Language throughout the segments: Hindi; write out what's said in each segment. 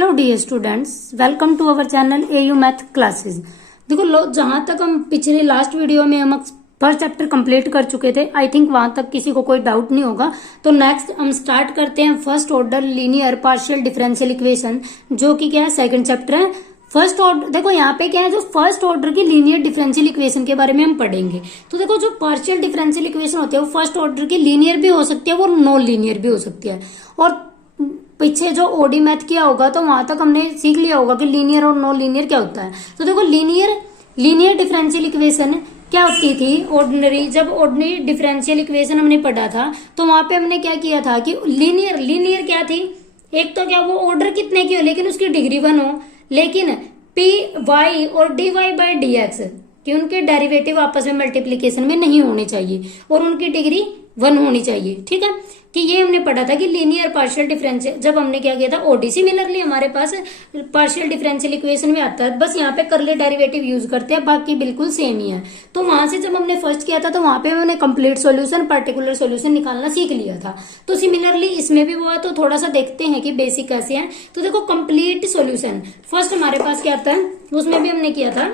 Hello dear students, welcome to our channel AU math classes. देखो जहां तक हम पिछले लास्ट वीडियो में हम फर्स्ट चैप्टर कंप्लीट कर चुके थे, आई थिंक वहां तक किसी को कोई डाउट नहीं होगा। तो नेक्स्ट हम स्टार्ट करते हैं first order linear partial differential equation, जो कि क्या है सेकंड चैप्टर है। फर्स्ट ऑर्डर देखो यहाँ पे क्या है, जो फर्स्ट ऑर्डर की लीनियर डिफरेंशियल इक्वेशन के बारे में हम पढ़ेंगे। तो देखो जो पार्शियल डिफरेंशियल इक्वेशन होती है वो फर्स्ट ऑर्डर की लीनियर भी हो सकती है और नॉन लीनियर भी हो सकती है। और पीछे जो ओडी मैथ किया होगा तो वहां तक हमने सीख लिया होगा कि लीनियर और नॉन लीनियर क्या होता है। तो देखो लीनियर डिफरेंशियल इक्वेशन क्या होती थी ऑर्डिनरी, जब ऑर्डिनरी डिफरेंशियल इक्वेशन हमने पढ़ा था तो वहां पे हमने क्या किया था कि लीनियर क्या थी, एक तो क्या वो ऑर्डर कितने की हो लेकिन उसकी डिग्री 1 हो, लेकिन पी वाई और D Y by D X कि उनके डेरिवेटिव आपस में मल्टीप्लीकेशन में नहीं होने चाहिए और उनकी डिग्री 1 होनी चाहिए। ठीक है, कि ये हमने पढ़ा था कि लीनियर पार्शियल डिफरेंशियल, जब हमने क्या किया था ओडी सिमिलरली हमारे पास पार्शियल डिफरेंशियल इक्वेशन में आता है, बस यहाँ पे करली डेरिवेटिव यूज करते हैं, बाकी बिल्कुल सेम ही है। तो वहां से जब हमने फर्स्ट किया था तो वहां पे हमने कंप्लीट सॉल्यूशन पर्टिकुलर सॉल्यूशन निकालना सीख लिया था। तो सिमिलरली इसमें भी हुआ, तो थोड़ा सा देखते हैं कि बेसिक कैसे है। तो देखो कंप्लीट सॉल्यूशन फर्स्ट हमारे पास क्या आता है, उसमें भी हमने किया था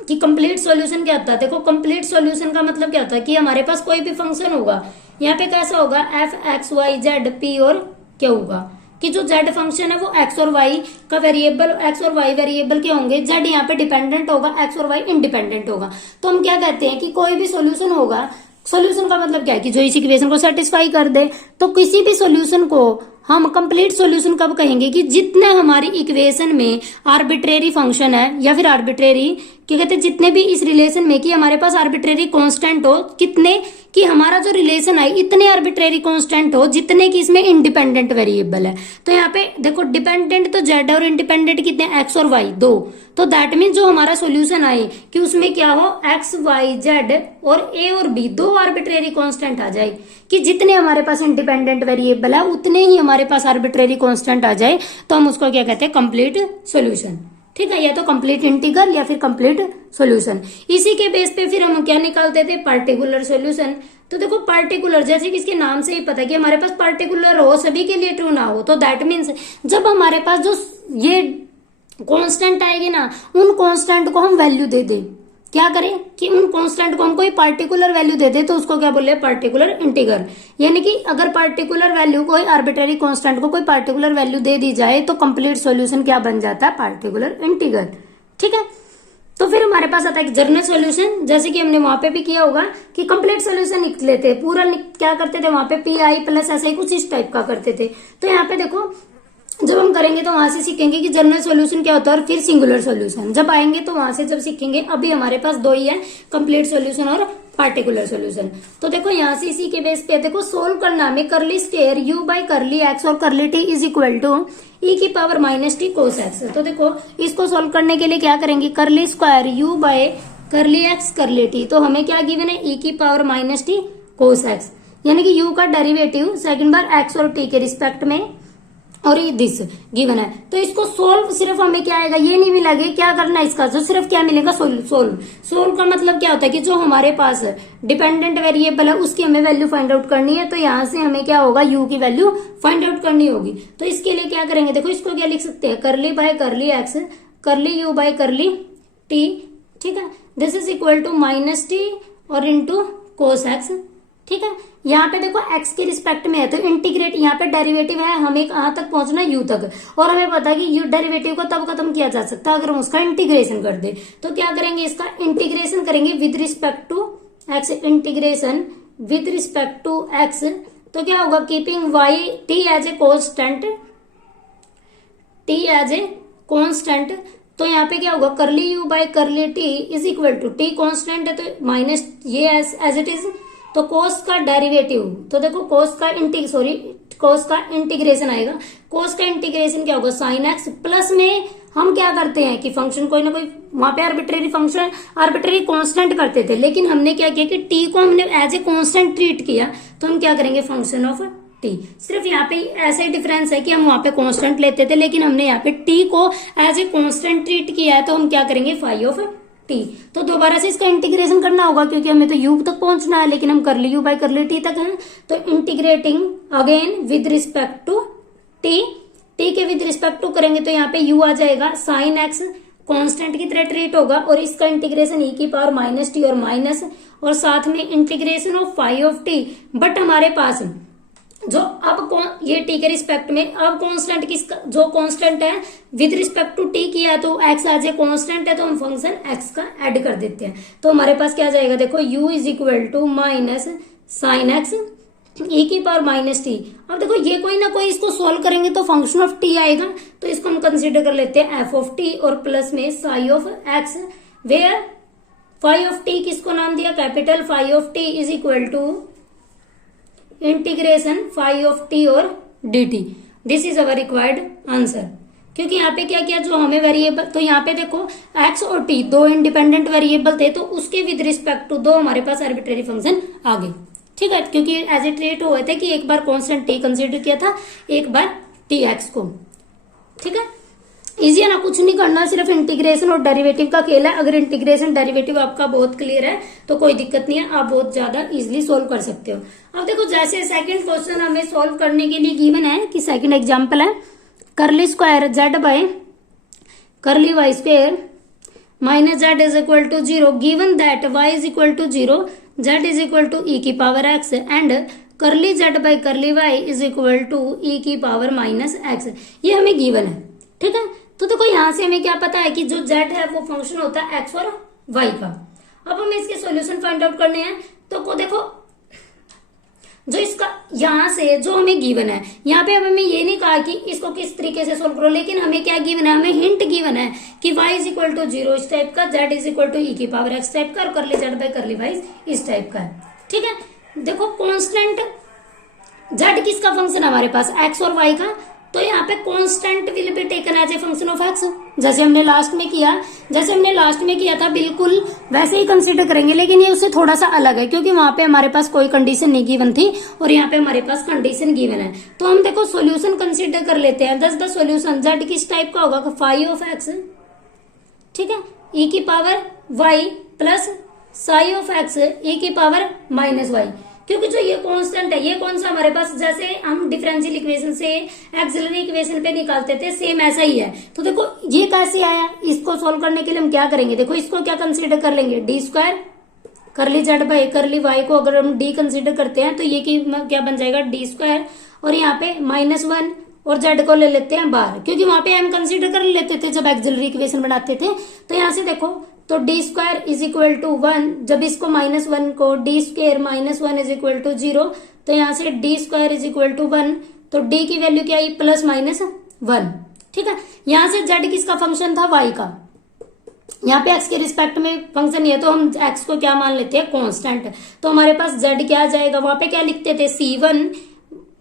कि कंप्लीट सॉल्यूशन क्या आता है। देखो कंप्लीट सॉल्यूशन का मतलब क्या होता है कि हमारे पास कोई भी फंक्शन होगा, यहाँ पे कैसा होगा F X Y Z P और क्या होगा कि जो जेड फंक्शन है वो एक्स और वाई का वेरिएबल, एक्स और वाई वेरिएबल के होंगे, जेड यहाँ पे डिपेंडेंट होगा, एक्स और वाई इंडिपेंडेंट होगा। तो हम क्या कहते हैं कि कोई भी सॉल्यूशन होगा, सॉल्यूशन का मतलब क्या है कि जो इस इक्वेशन को सेटिस्फाई कर दे। तो किसी भी सॉल्यूशन को हम कंप्लीट सॉल्यूशन कब कहेंगे कि जितने हमारी इक्वेशन में आर्बिट्रेरी फंक्शन है या फिर आर्बिट्रेरी क्या कहते हैं, जितने भी इस रिलेशन में कि हमारे पास आर्बिट्रेरी कांस्टेंट हो, कितने कि हमारा जो रिलेशन है इतने आर्बिट्रेरी कांस्टेंट हो जितने कि इसमें इंडिपेंडेंट वेरिएबल है। तो यहाँ पे देखो डिपेंडेंट तो जेड और इंडिपेंडेंट कितने एक्स और वाई 2। तो दैट मीन जो हमारा सॉल्यूशन आए कि उसमें क्या हो एक्स वाई जेड और ए और बी 2 आर्बिट्रेरी कांस्टेंट आ जाए, कि जितने हमारे पास इंडिपेंडेंट वेरिएबल है उतने ही हमारे पास आर्बिट्रेरी कांस्टेंट आ जाए, तो हम उसको क्या कहते हैं कंप्लीट सॉल्यूशन। ठीक है, या तो कंप्लीट इंटीग्रल या फिर कंप्लीट सॉल्यूशन। इसी के बेस पे फिर हम क्या निकालते थे पर्टिकुलर सॉल्यूशन। तो देखो पर्टिकुलर जैसे कि इसके नाम से ही पता है कि हमारे पास पर्टिकुलर हो, सभी के लिए ट्रू ना हो, तो दैट मीन्स जब हमारे पास जो ये कांस्टेंट आएगी ना, उन कांस्टेंट को हम वैल्यू दे दें, क्या करें कि उन कांस्टेंट को हम कोई पार्टिकुलर वैल्यू दे दे, तो उसको क्या बोले पार्टिकुलर इंटीग्रल। यानी कि अगर पार्टिकुलर वैल्यू कोई आर्बिट्ररी कांस्टेंट को कोई पार्टिकुलर वैल्यू दे दी जाए तो कंप्लीट सॉल्यूशन क्या बन जाता है पार्टिकुलर इंटीग्रल। ठीक है, तो फिर हमारे पास आता है जनरल सॉल्यूशन, जैसे कि हमने वहां पे भी किया होगा कि कंप्लीट सॉल्यूशन लिख लेते हैं, पूरा क्या करते थे वहां पे पी आई प्लस ऐसा ही कुछ इस टाइप का करते थे। तो यहाँ पे देखो जब हम करेंगे तो वहां से सीखेंगे कि जनरल सॉल्यूशन क्या होता है और फिर सिंगुलर सॉल्यूशन जब आएंगे तो वहां से जब सीखेंगे। अभी हमारे पास 2 ही है, कंप्लीट सॉल्यूशन और पार्टिकुलर सॉल्यूशन। तो देखो यहाँ से इसी के बेस पे देखो सोल्व करना में करली स्क्वायर यू बाई करली एक्स और करली T is equal to E की power minus T cos x. तो देखो इसको सोल्व करने के लिए क्या करेंगे, करली स्क्वायर यू बाय करली एक्स करली टी, तो हमें क्या गिवन है ई की power minus T cos x, यानी कि यू का डेरिवेटिव सेकंड बार एक्स और टी के रिस्पेक्ट में और ये दिस गिवन है। तो इसको सोल्व सिर्फ हमें क्या आएगा ये नहीं मिलेगा, क्या करना है इसका, जो सिर्फ क्या मिलेगा सोल्व का मतलब क्या होता है कि जो हमारे पास डिपेंडेंट वेरिएबल है उसकी हमें वैल्यू फाइंड आउट करनी है। तो यहाँ से हमें क्या होगा यू की वैल्यू फाइंड आउट करनी होगी। तो इसके लिए क्या करेंगे, देखो इसको क्या लिख सकते हैं करली बाय करली एक्स करली यू बाय करली टी। ठीक है, this is equal to minus T और इंटू कोस एक्स। ठीक है, यहाँ पे देखो x के रिस्पेक्ट में है तो इंटीग्रेट, यहाँ पे डेरिवेटिव है, हमें कहाँ तक पहुंचना u तक, और हमें पता है कि यू डेरिवेटिव को तब खत्म किया जा सकता है अगर हम उसका इंटीग्रेशन कर दे। तो क्या करेंगे, इसका इंटीग्रेशन करेंगे with respect to x, integration with respect to x। तो क्या होगा keeping y t as a constant. तो यहाँ पे क्या होगा curly u by curly t is equal to t constant है तो माइनस ये एज इट इज, तो कोस का डेरिवेटिव, तो देखो कोस का इंटीग्रेशन आएगा। कोस का इंटीग्रेशन क्या होगा साइन एक्स प्लस में हम क्या करते हैं कि फंक्शन कोई ना कोई वहां पे आर्बिट्रेरी फंक्शन आर्बिट्रेरी कांस्टेंट करते थे, लेकिन हमने क्या किया कि टी को हमने एज ए कांस्टेंट ट्रीट किया, तो हम क्या करेंगे फंक्शन ऑफ टी। सिर्फ यहाँ पे ऐसा ही डिफरेंस है कि हम वहां पे कांस्टेंट लेते थे, लेकिन हमने यहाँ पे टी को एज ए कांस्टेंट ट्रीट किया है, तो हम क्या करेंगे फाई ऑफ टी। तो दोबारा से इसका इंटीग्रेशन करना होगा क्योंकि हमें तो यू तक पहुंचना है, लेकिन हम करली यू बाय करली टी तक हैं। तो integrating again with respect to T T के विद रिस्पेक्ट टू करेंगे तो यहाँ पे यू आ जाएगा, साइन एक्स कांस्टेंट की तरह ट्रीट होगा और इसका इंटीग्रेशन ई की पावर माइनस टी और माइनस और साथ में integration of five of T. But हमारे पास जो अब ये टी के रिस्पेक्ट में अब कांस्टेंट किसका, जो कांस्टेंट है विद रिस्पेक्ट टू टी किया तो एक्स आज कांस्टेंट है तो हम फंक्शन एक्स का ऐड कर देते हैं। तो हमारे पास क्या जाएगा, देखो u is equal to minus sine X E की पावर माइनस टी। अब देखो ये कोई ना कोई इसको सोल्व करेंगे तो फंक्शन ऑफ टी आएगा, तो इसको हम कंसीडर कर लेते हैं एफ ऑफ टी और प्लस में psi of X, where phi of T किसको नाम दिया, capital phi of T is equal to integration phi of T और D T. This is our required answer. क्योंकि यहाँ पे क्या किया, जो हमें वेरिएबल, तो यहाँ पे देखो एक्स और टी दो इंडिपेंडेंट वेरिएबल थे तो उसके विद रिस्पेक्ट टू दो हमारे पास आर्बिट्रेरी फंक्शन आ गए। ठीक है, क्योंकि एज ए ट्रेट हुए थे कि एक बार कांस्टेंट टी कंसीडर किया था, एक बार टी एक्स को। ठीक है, इजी है ना, कुछ नहीं करना, सिर्फ इंटीग्रेशन और डेरिवेटिव का खेल है। अगर इंटीग्रेशन डेरिवेटिव आपका बहुत क्लियर है तो कोई दिक्कत नहीं है, आप बहुत ज्यादा इजीली सोल्व कर सकते हो। अब देखो जैसे सेकंड क्वेश्चन हमें सोल्व करने के लिए गिवन है कि सेकंड एग्जांपल है curly square Z by curly Y square minus Z is equal to 0 given that Y is equal to 0 Z is equal to E की power X and curly Z by curly Y is equal to E की पावर माइनस एक्स। ये हमें गिवन है। ठीक है, तो देखो यहां से हमें क्या पता है कि जो z है वो फंक्शन होता है x और y का। अब हमें इसके सॉल्यूशन फाइंड आउट करने हैं। तो को देखो जो इसका यहां से जो हमें गिवन है, यहाँ पे अब हमें ये नहीं कहा कि इसको किस तरीके से सोल्व करो, लेकिन हमें क्या गिवन है, हमें हिंट गिवन है कि y इज इक्वल टू 0 इस टाइप का, z is equal to E की पावर x टाइप का और करली z बाय करली y इस टाइप का है। ठीक है, देखो कॉन्स्टेंट z किसका फंक्शन है हमारे पास, x और y का, तो यहाँ पे constant will be taken as a function of X, जैसे हमने लास्ट में किया था बिल्कुल वैसे ही कंसीडर करेंगे, लेकिन ये उससे थोड़ा सा अलग है क्योंकि वहां पे हमारे पास कोई कंडीशन नहीं गिवन थी और यहाँ पे हमारे पास कंडीशन गिवन है। तो हम देखो सॉल्यूशन कंसीडर कर लेते हैं। द सॉल्यूशन जेड किस टाइप का होगा, फाइव ऑफ एक्स, ठीक है, ई की power Y plus psi of X E की पावर माइनस वाई। क्योंकि जो ये कांस्टेंट है ये कौन सा हमारे पास, जैसे हम डिफरेंशियल इक्वेशन से एक्सिलरी इक्वेशन पे निकालते थे सेम ऐसा ही है। तो देखो ये कैसे आया, इसको सोल्व करने के लिए हम क्या करेंगे, देखो इसको क्या कंसीडर कर लेंगे, D square curly Z by curly Y को अगर हम डी कंसीडर करते हैं तो ये क्या बन जाएगा, डी स्क्वायर, और यहाँ पे -1 और जेड को ले लेते हैं बाहर, क्योंकि वहां पे हम कंसीडर कर लेते थे जब एक्सिलरी इक्वेशन बनाते थे। तो यहाँ से देखो तो D square is equal to 1, जब इसको -1 को D square -1 is equal to 0, तो यहाँ से D square is equal to 1, तो डी की वैल्यू क्या आई, +-1। ठीक है, यहाँ से जेड किसका फंक्शन था, वाई का, यहाँ पे एक्स के रिस्पेक्ट में फंक्शन है तो हम एक्स को क्या मान लेते हैं, कांस्टेंट। तो हमारे पास जेड क्या आ जाएगा, वहां पे क्या लिखते थे,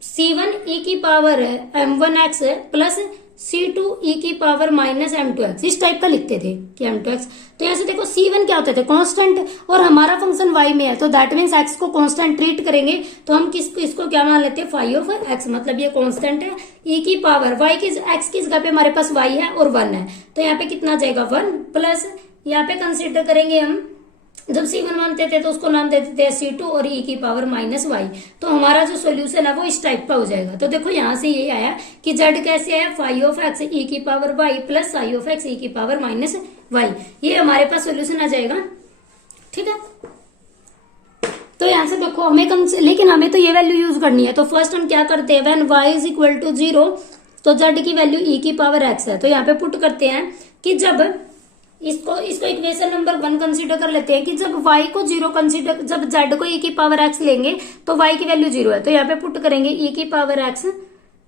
C1 e की power m1x plus C2 e की पावर -m2x, इस टाइप का लिखते थे कि m2x। तो यहाँ से देखो C1 क्या होते थे, कांस्टेंट, और हमारा फंक्शन y में है तो दैट मीन्स x को कांस्टेंट ट्रीट करेंगे तो हम इसको क्या मान लेते हैं, फाइव ऑफ x, मतलब ये कांस्टेंट है। e की पावर y की x की जगह पे हमारे पास y है और 1 है, तो यहाँ पे कितना जाएगा 1 प्लस, यहाँ पे कंसिडर करेंगे हम जब C1 मानते थे तो उसको नाम देते थे C2 और e की पावर -y। तो हमारा जो सॉल्यूशन है वो इस टाइप का हो जाएगा। तो देखो यहाँ से ये आया कि z कैसे आया, फाइव ऑफ x e की power y plus psi of x e की पावर -y, ये हमारे पास सॉल्यूशन आ जाएगा। ठीक है, तो यहाँ से देखो हमें लेकिन हमें तो ये वैल्यू यूज करनी है। तो फर्स्ट हम क्या करते हैं, when y is equal to 0 तो z की वैल्यू e की पावर x है, तो यहाँ पे पुट करते हैं कि जब इसको इक्वेशन नंबर 1 कंसीडर कर लेते हैं कि जब y को 0 कंसीडर, जब z को e की पावर x लेंगे तो y की वैल्यू 0 है, तो यहाँ पे पुट करेंगे e की power x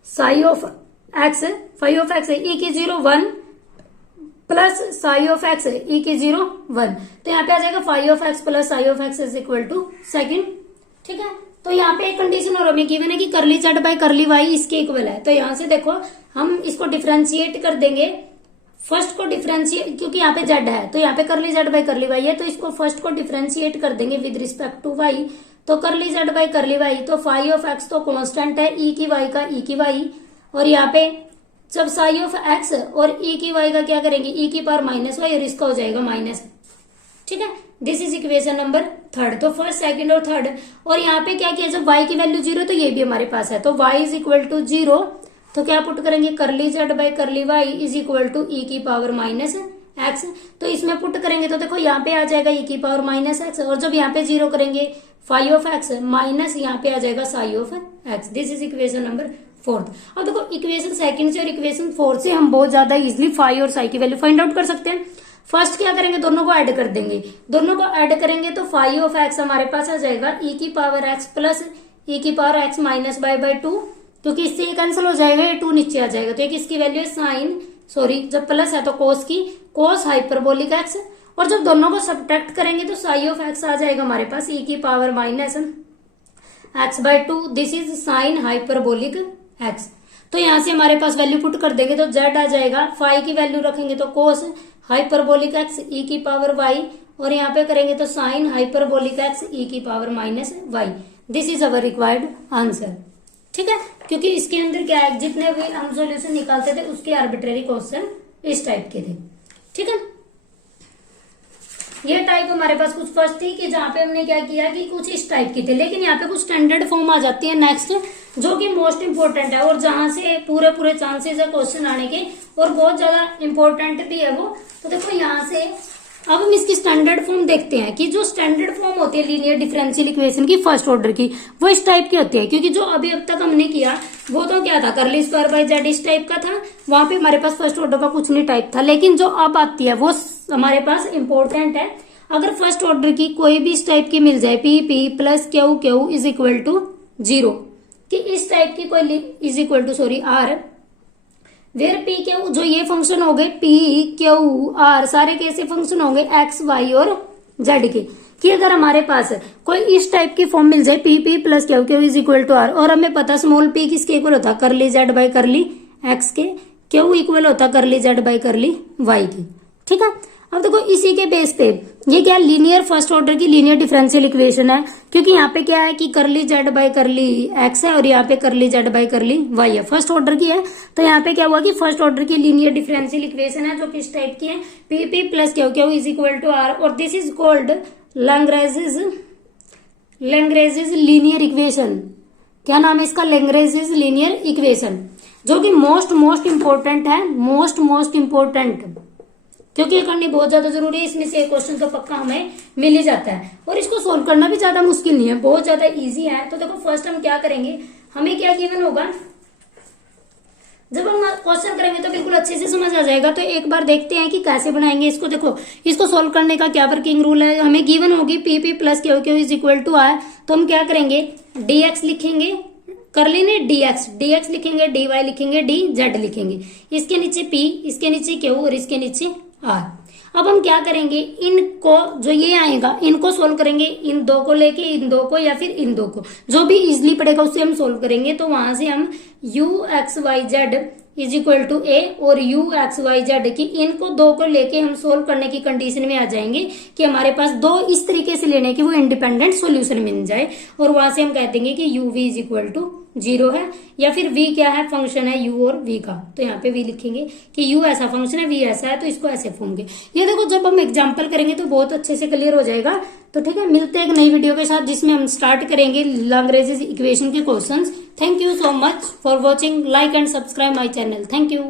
Sai of x, five of x e की 0 1 plus psi of x e की 0 1, तो यहाँ पे आ जाएगा phi of x plus psi of x is equal to second. ठीक है, तो यहाँ पे एक कंडीशन और हमें गिवन है कि करली z बाय करली y इसके इक्वल है। तो यहाँ से देखो हम इसको डिफरेंशिएट कर देंगे, फर्स्ट को डिफरेंशिएट, क्योंकि यहाँ पे z है तो यहाँ पे करली z बाय करली y है, तो इसको फर्स्ट को डिफरेंशिएट कर देंगे विद रिस्पेक्ट टू y। तो करली z बाय करली y, तो फाइव ऑफ x तो कांस्टेंट है, e की y का e की y, और यहाँ पे जब साई ऑफ x और e की y का क्या करेंगे, e की पावर -y, और इसका हो जाएगा माइनस। ठीक है, दिस इज इक्वेशन नंबर 3, तो फर्स्ट सेकंड और 3। और यहाँ पे क्या किया, जब y की वैल्यू 0 तो ये भी हमारे पास है, तो y इज इक्वल टू 0 तो क्या पुट करेंगे, curly Z by curly Y is equal to E की पावर माइनस एक्स। तो इसमें पुट करेंगे तो देखो यहाँ पे आ जाएगा ई की पावर माइनस एक्स, और जब यहाँ पे जीरो करेंगे फाई ऑफ एक्स माइनस यहाँ पे आ जाएगा Sai of x. This is equation number 4। अब देखो इक्वेशन सेकंड से और इक्वेशन 4 से हम बहुत ज्यादा इजिली फाई और साई की वैल्यू फाइंड आउट कर सकते हैं। फर्स्ट क्या करेंगे, दोनों को ऐड कर देंगे। दोनों को ऐड करेंगे तो फाई ऑफ एक्स हमारे पास आ जाएगा ई की पावर एक्स प्लस ई की पावर एक्स माइनस बाई 2, क्योंकि इससे ये कैंसिल हो जाएगा, ये 2 नीचे आ जाएगा। तो एक इसकी वैल्यू है साइन, सॉरी जब प्लस है तो कोस की, कोस हाइपरबोलिक एक्स, और जब दोनों को सब्ट्रैक्ट करेंगे तो साई ऑफ एक्स आ जाएगा हमारे पास ई की power minus x by 2। This is sine hyperbolic x. तो यहां से हमारे पास वैल्यू पुट कर देंगे तो जेड आ जाएगा, फाई की वैल्यू रखेंगे तो कोस हाइपरबोलिक एक्स ई की पावर वाई, और यहाँ पे करेंगे तो साइन हाइपरबोलिक एक्स ई की power minus Y. This is our required answer. ठीक है, क्योंकि इसके अंदर क्या है, जितने भी हम सॉल्यूशन निकालते थे उसके आर्बिट्रेरी क्वेश्चन इस टाइप के थे। ठीक है, ये टाइप हमारे पास कुछ फर्स्ट थी कि जहां पे हमने क्या किया कि कुछ इस टाइप की थे, लेकिन यहाँ पे कुछ स्टैंडर्ड फॉर्म आ जाती है नेक्स्ट, जो कि मोस्ट इंपोर्टेंट है और जहां से पूरे चांसेस है क्वेश्चन आने के, और बहुत ज्यादा इंपॉर्टेंट भी है वो। तो देखो यहाँ से अब हम इसकी स्टैंडर्ड फॉर्म देखते हैं कि जो स्टैंडर्ड फॉर्म होती है लीनियर डिफरेंशियल इक्वेशन की फर्स्ट ऑर्डर की, वो इस टाइप की होती है। क्योंकि जो अभी अब तक हमने किया वो तो क्या था, करली स्क्वायर बाई जेड इस टाइप का था, वहां पे हमारे पास फर्स्ट ऑर्डर का कुछ नहीं टाइप था। लेकिन जो अब आती है वो हमारे पास इंपॉर्टेंट है। अगर फर्स्ट ऑर्डर की कोई भी इस टाइप की मिल जाए, P P plus Q Q is equal to 0, कि इस टाइप की कोई is equal to sorry R, where P Q, जो ये फंक्शन हो गए पी क्यू आर, सारे कैसे फंक्शन होंगे एक्स वाई और जेड के, कि अगर हमारे पास कोई इस टाइप की फॉर्म मिल जाए P P plus Q Q is equal to R, और हमें पता स्मॉल पी किसके इक्वल होता है, करली जेड बाई करली एक्स के, क्यू इक्वल होता करली जेड बाई करली वाई के। ठीक है, अब देखो इसी के बेस पे ये क्या लीनियर फर्स्ट ऑर्डर की लीनियर डिफरेंशियल इक्वेशन है, क्योंकि यहाँ पे क्या है कि करली जेड बाई करली एक्स है और यहाँ पे curly Z by curly Y है, फर्स्ट ऑर्डर की है। तो यहाँ पे क्या हुआ कि फर्स्ट ऑर्डर की लीनियर डिफरेंशियल इक्वेशन है जो किस टाइप की है, P P plus Q Q is equal to R, और this is called Lagrange's linear equation. क्या नाम है इसका, लैग्रेंजेस लीनियर इक्वेशन, जो कि मोस्ट इंपोर्टेंट है, मोस्ट इंपोर्टेंट, क्योंकि ये करनी बहुत ज्यादा जरूरी है। इसमें से एक क्वेश्चन तो पक्का हमें मिल ही जाता है, और इसको सोल्व करना भी ज्यादा मुश्किल नहीं है, बहुत ज्यादा इजी है। तो देखो फर्स्ट हम क्या करेंगे, हमें क्या गिवन होगा, जब हम क्वेश्चन करेंगे तो बिल्कुल अच्छे से समझ आ जाएगा। तो एक बार देखते हैं कि कैसे बनाएंगे इसको। देखो इसको सोल्व करने का क्या वर्किंग रूल है, हमें गिवन होगी P P plus Q Q is equal to R, तो हम क्या करेंगे dx लिखेंगे, कर लेने dx लिखेंगे, dy लिखेंगे, dz लिखेंगे, इसके नीचे p, इसके नीचे q और इसके नीचे r। अब हम क्या करेंगे, इनको जो ये आएगा इनको सोल्व करेंगे, इन दो को लेके इन दो को या फिर इन दो को, जो भी इजिली पड़ेगा उससे हम सोल्व करेंगे। तो वहां से हम u x y z is equal to A और u x y z की इनको दो को लेके हम सोल्व करने की कंडीशन में आ जाएंगे कि हमारे पास दो इस तरीके से लेने की वो इंडिपेंडेंट सॉल्यूशन मिल जाए, और वहां से हम कह देंगे कि u v is equal to 0 है, या फिर v क्या है, फंक्शन है u और v का। तो यहाँ पे v लिखेंगे कि u ऐसा फंक्शन है, v ऐसा है, तो इसको ऐसे फॉर्म ये देखो जब हम एग्जांपल करेंगे तो बहुत अच्छे से क्लियर हो जाएगा। तो ठीक है, मिलते हैं एक नई वीडियो के साथ जिसमें हम स्टार्ट करेंगे लैग्रेंजेस इक्वेशन के questions. Thank you so much for watching, like and subscribe my channel. Thank you.